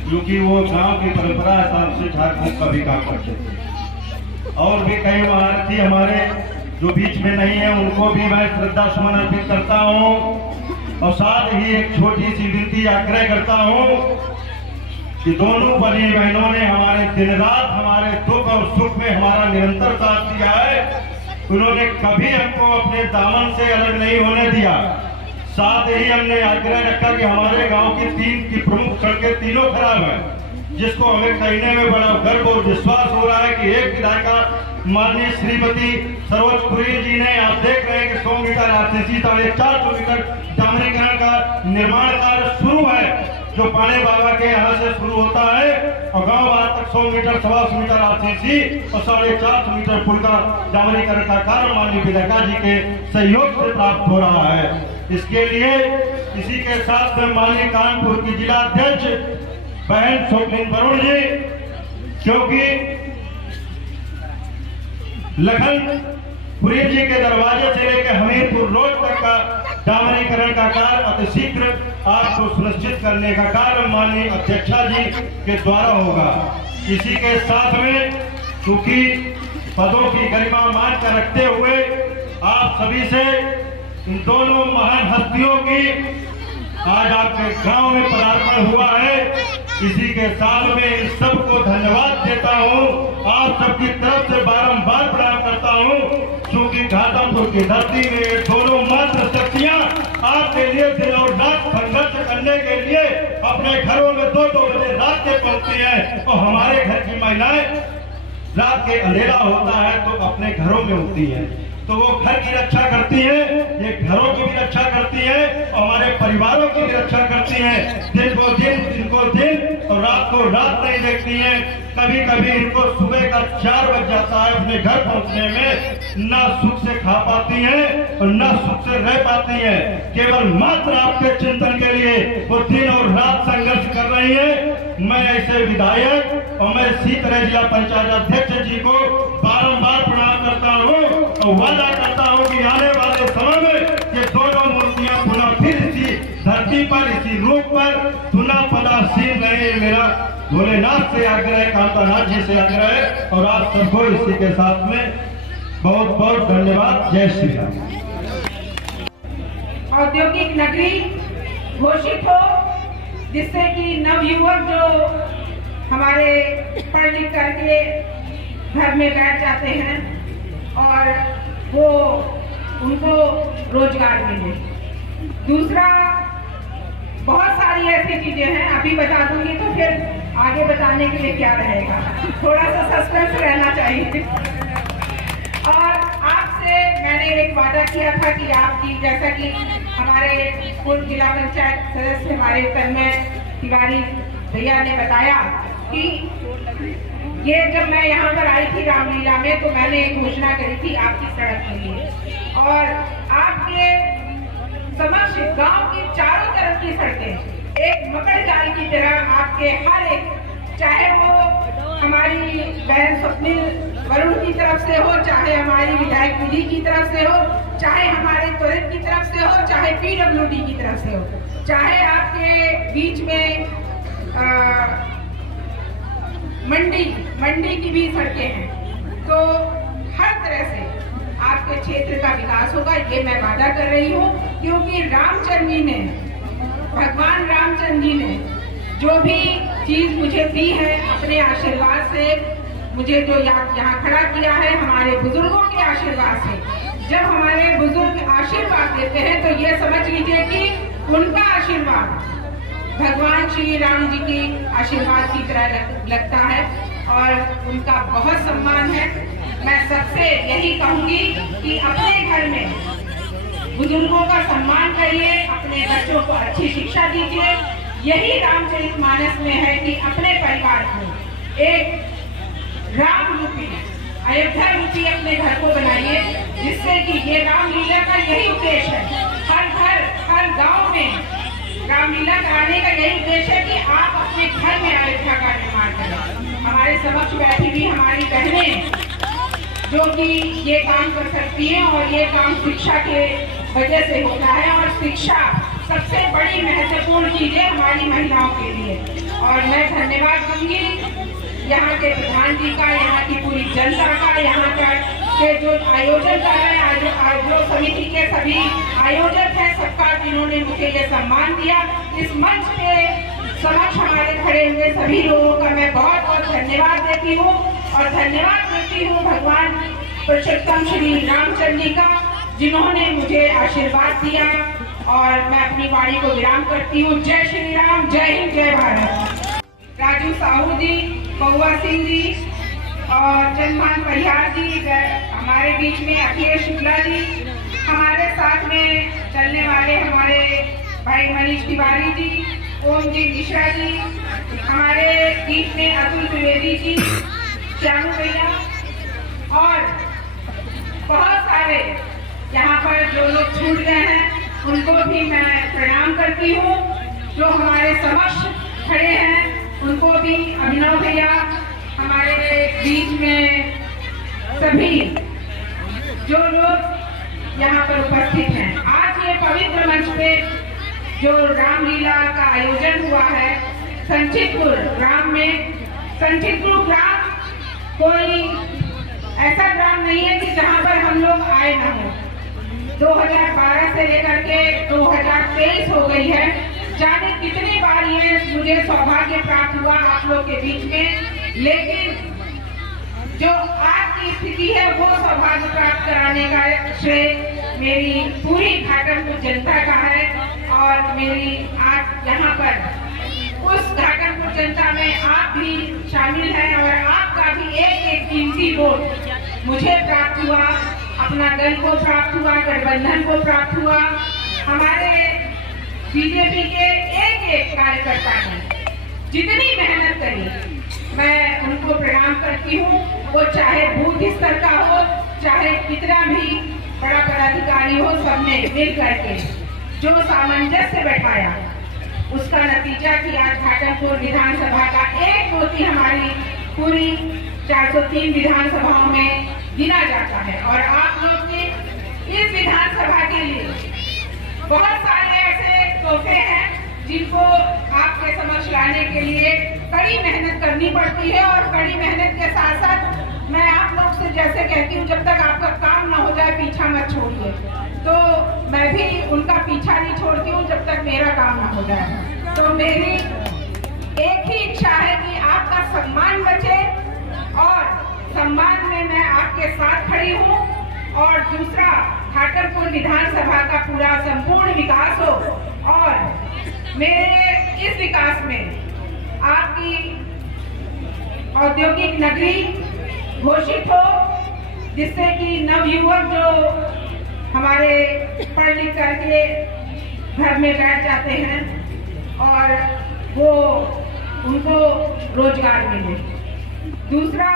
क्योंकि वो गांव की परंपरा हिसाब से झाड़ फूंक का भी काम करते थे। और भी कई महारथी हमारे जो बीच में नहीं है, उनको भी मैं श्रद्धा सुमन अर्पित करता हूँ। और साथ ही एक छोटी सी विनती आग्रह करता हूँ कि दोनों बड़ी बहनों ने हमारे दिन रात हमारे दुख और सुख में हमारा निरंतर साथ दिया है। उन्होंने कभी हमको अपने दामन से अलग नहीं होने दिया। साथ ही हमने आग्रह रखा कि हमारे गांव की 3 प्रमुख सड़कें तीनों खराब है, जिसको हमें कहने में बड़ा गर्व और विश्वास हो रहा है कि एक विधायिका माननीय श्रीमती सरोजपुरी जी ने, आप देख रहे हैं कि 100 मीटर आरसीसी 450 मीटर डामरीकरण का निर्माण कार्य शुरू है, जो पाणे बाबा के यहाँ से शुरू होता है और गांव बाहर तक 100 मीटर 125 मीटर आरसीसी और 450 मीटर पुल का डामरीकरण का कार्य माननीय विधायिका जी के सहयोग से प्राप्त हो रहा है। इसके लिए इसी के साथ में माननीय कानपुर की जिला अध्यक्ष बहन स्वप्निल वरुण जी, क्योंकि लखनपुरी जी के दरवाजे से लेकर हमीरपुर रोड तक का डामरीकरण का कार्य अतिशीघ्र आपको सुनिश्चित करने का कार्य माननीय अध्यक्षा जी के द्वारा होगा। इसी के साथ में चूंकि पदों की गरिमा मान कर रखते हुए आप सभी से इन दोनों महान हस्तियों की आज आपके गांव में पदार्पण हुआ है, इसी के साथ में इन सबको धन्यवाद देता हूं। आप सबकी तरफ से बारंबार प्रणाम करता हूं, क्योंकि घाटमपुर की धरती में ये दोनों मात्र शक्तियां आपके लिए दिन और रात संघर्ष करने के लिए अपने घरों में 2-2 बजे रात के पहुंचती है। और हमारे घर की महिलाएं रात के अंधेरा होता है तो अपने घरों में होती है, तो वो घर की रक्षा करती है, ये घरों की भी रक्षा करती है और हमारे परिवारों की भी रक्षा करती है। दिन को दिन, दिन को दिन और रात को रात नहीं देखती है। कभी कभी इनको सुबह का 4 बज जाता है अपने घर पहुंचने में, ना सुख से खा पाती है और ना सुख से रह पाती है। केवल मात्र आपके चिंतन के लिए वो दिन और रात संघर्ष कर रही है। मैं ऐसे विधायक और मैं इसी तरह जिला पंचायत अध्यक्ष जी को बारंबार प्रणाम करता हूँ और वादा करता हूँ कि आने वाले समय में ये दोनों मूर्तियां पुनः फिर इसी धरती पर, इसी रूप पर पुनः पदासीन रहे। मेरा भोलेनाथ से आग्रह, कांतानाथ जी से आग्रह और आप सबको इसी के साथ में बहुत बहुत धन्यवाद। जय श्री राम। औद्योगिक नगरी घोषित हो, जिससे कि नवयुवक जो हमारे पढ़ लिख करके घर में बैठ जाते हैं और वो उनको रोजगार मिले। दूसरा, बहुत सारी ऐसी चीजें हैं, अभी बता दूंगी तो फिर आगे बताने के लिए क्या रहेगा, थोड़ा सा सस्पेंस रहना चाहिए। और आपसे मैंने एक वादा किया था कि आपकी, जैसा कि हमारे पूर्व जिला पंचायत सदस्य हमारे तन्मय तिवारी भैया ने बताया कि ये जब मैं यहाँ पर आई थी रामलीला में, तो मैंने एक घोषणा करी थी आपकी सड़क के लिए और आपके समक्ष गांव की चारों तरफ की सड़कें एक मकर जाल की तरह आपके हर एक, चाहे वो हमारी बहन स्वप्निल वरुण की तरफ से हो, चाहे हमारी विधायक निधि की तरफ से हो, चाहे हमारे त्वरित की तरफ से हो, चाहे PWD की तरफ से हो, चाहे आपके बीच में मंडी की भी सड़कें हैं, तो हर तरह से आपके क्षेत्र का विकास होगा, ये मैं वादा कर रही हूँ। क्योंकि रामचंद्र जी ने, भगवान रामचंद्र जी ने जो भी चीज मुझे दी है अपने आशीर्वाद से, मुझे जो यहाँ खड़ा किया है हमारे बुजुर्गों के आशीर्वाद से। जब हमारे बुजुर्ग आशीर्वाद देते हैं तो ये समझ लीजिए कि उनका आशीर्वाद भगवान श्री राम जी की आशीर्वाद की तरह लगता है और उनका बहुत सम्मान है। मैं सबसे यही कहूंगी कि अपने घर में बुजुर्गों का सम्मान करिए, अपने बच्चों को अच्छी शिक्षा दीजिए। यही रामचरितमानस में है कि अपने परिवार को एक राम रूपी, अयोध्या रूपी अपने घर को बनाइए, जिससे कि ये रामलीला का यही उद्देश्य है। हर घर, हर गांव में रामलीला कराने का यही उद्देश्य है कि आप अपने घर में अयोध्या का निर्माण करें। हमारे समक्ष बैठी भी हमारी बहनें जो कि ये काम कर सकती हैं और ये काम शिक्षा के वजह से होता है और शिक्षा सबसे बड़ी महत्वपूर्ण चीज है हमारी महिलाओं के लिए। और मैं धन्यवाद दूंगी यहाँ के प्रधान जी का, यहाँ की पूरी जनता का, यहाँ के जो आयोजन कर रहे हैं, जो समिति के सभी आयोजक हैं, सबका, जिन्होंने मुझे ये सम्मान दिया। इस मंच पे समक्ष हमारे खड़े हुए सभी लोगों का मैं बहुत बहुत धन्यवाद देती हूँ और धन्यवाद देती हूँ भगवान पुरुषोत्तम श्री रामचंद्र जी का, जिन्होंने मुझे आशीर्वाद दिया। और मैं अपनी वाणी को विराम करती हूँ। जय श्री राम, जय हिंद, जय भारत। राजू साहू जी, पौवा सिंह जी और चंद्रभान परिहार जी हमारे बीच में, अखिलेश शुक्ला जी हमारे साथ में चलने वाले, हमारे भाई मनीष तिवारी जी, ओम जी मिश्रा जी हमारे बीच में, अतुल त्रिवेदी जी, श्यामू भैया और बहुत सारे यहाँ पर जो लोग छूट गए हैं उनको भी मैं प्रणाम करती हूँ। जो हमारे समक्ष खड़े हैं उनको भी, अभिनव भैया हमारे बीच में, सभी जो लोग यहाँ पर उपस्थित हैं। आज ये पवित्र मंच पे जो रामलीला का आयोजन हुआ है संचितपुर ग्राम में, संचितपुर ग्राम कोई ऐसा ग्राम नहीं है कि जहाँ पर हम लोग आए न हो। 2012 से लेकर के 2023 हो गई है, जाने कितनी बार ये मुझे सौभाग्य प्राप्त हुआ आप लोग के बीच में, लेकिन जो आज की स्थिति है वो सौभाग्य प्राप्त कराने का श्रेय मेरी पूरी घाटमपुर जनता का है। और मेरी आज यहाँ पर उस घाटमपुर जनता में आप भी शामिल हैं और आपका भी एक एक कीमती वोट मुझे प्राप्त हुआ, अपना दल को प्राप्त हुआ, गठबंधन को प्राप्त हुआ। हमारे बीजेपी के एक एक कार्यकर्ता ने जितनी मेहनत करी, मैं उनको प्रणाम करती हूँ। वो चाहे बूथ स्तर का हो, चाहे कितना भी बड़ा पदाधिकारी हो, सबने मिल करके जो सामंजस्य बैठाया, उसका नतीजा कि आज घाटमपुर विधानसभा का एक मोती हमारी पूरी 403 विधानसभाओं में गिना जाता है। और आप लोग ने इस विधानसभा के लिए बहुत सारे ऐसे तोहफे हैं जिनको आपके समक्ष लाने के लिए कड़ी मेहनत करनी पड़ती है। और कड़ी मेहनत के साथ साथ मैं आप लोग से जैसे कहती हूँ, जब तक आपका काम ना हो जाए पीछा मत छोड़िए। तो मैं भी उनका पीछा नहीं छोड़ती हूँ जब तक मेरा काम ना हो जाए। तो मेरी एक ही इच्छा है कि आपका सम्मान बचे और सम्मान में मैं आपके साथ खड़ी हूँ। और दूसरा, घाटमपुर विधानसभा का पूरा संपूर्ण विकास हो और मेरे इस विकास में आपकी औद्योगिक नगरी घोषित हो, जिससे कि नवयुवक जो हमारे पढ़ लिख करके घर में बैठ जाते हैं और वो उनको रोजगार मिले। दूसरा,